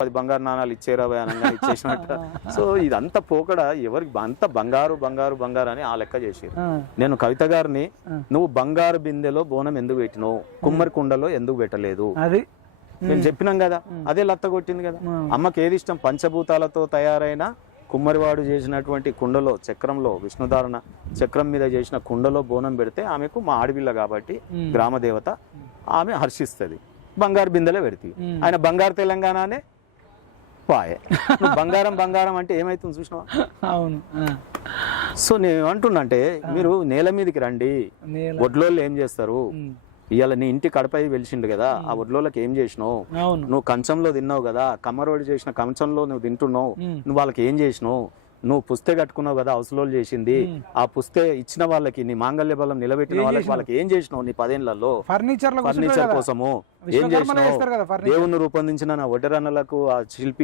10 బంగారు నాణాలు ఇచ్చేరా అనగా ఇచ్చేసినట్టు. సో ఇదంతా పోకడ, ఎవరికి అంత బంగారు బంగారు బంగారు అని ఆ లెక్క చేసారు. నేను కవిత గారిని, నువ్వు బంగారు బిందెలో బోనం ఎందుకు పెట్టినావు, కుమ్మరి కుండలో ఎందుకు పెట్టలేదు అది మేము చెప్పినాం కదా. అదే లత్త కొట్టింది కదా. అమ్మకి ఏది ఇష్టం, పంచభూతాలతో తయారైన కుమ్మరివాడు చేసినటువంటి కుండలో, చక్రంలో, విష్ణుధారణ చక్రం మీద చేసిన కుండలో బోనం పెడితే ఆమెకు మా ఆడపిల్ల కాబట్టి గ్రామ దేవత, ఆమె హర్షిస్తుంది. బంగారు బిందెలే పెడితే ఆయన బంగారు తెలంగాణనే పాయే. బంగారం బంగారం అంటే ఏమైతుంది చూసినావా? అవును. సో నేను అంటున్నా అంటే, మీరు నేల మీదకి రండి. ఒడ్లోళ్ళు ఏం చేస్తారు, ఇవాళ నీ ఇంటి కడపై వెలిసిండు కదా, ఆ ఒడ్లోకి ఏం చేసినావు, నువ్వు కంచంలో తిన్నావు కదా, కమ్మరోడి చేసిన కంచంలో నువ్వు తింటున్నావు, నువ్వు వాళ్ళకి ఏం చేసినావు, నువ్వు పుస్తే కట్టుకున్నావు కదా అవసలోలు చేసింది, ఆ పుస్తే ఇచ్చిన వాళ్ళకి, నీ మాంగళ్య బలం నిలబెట్టిన వాళ్ళకి ఏం చేసినావు నీ 10 ఏళ్లలో, ఫర్నిచర్ కోసము ఏం చేసినావు, దేవుణ్ణి రూపొందించిన నా ఒడ్డరన్నలకు, ఆ శిల్పి